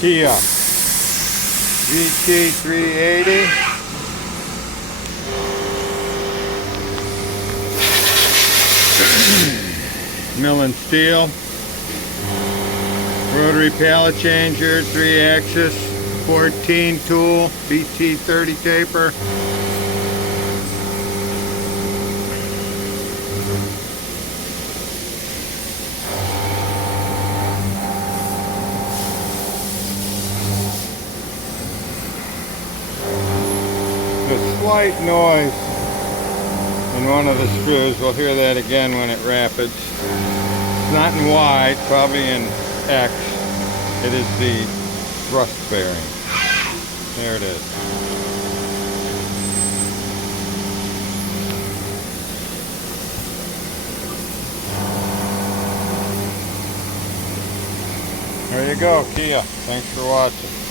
Kia VX380. Mill and steel. Rotary pallet changer, 3-axis, 14 tool, BT30 taper. A slight noise in one of the screws. We'll hear that again when it rapids. It's not in Y, it's probably in X. It is the thrust bearing. There it is. There you go, Kia. Thanks for watching.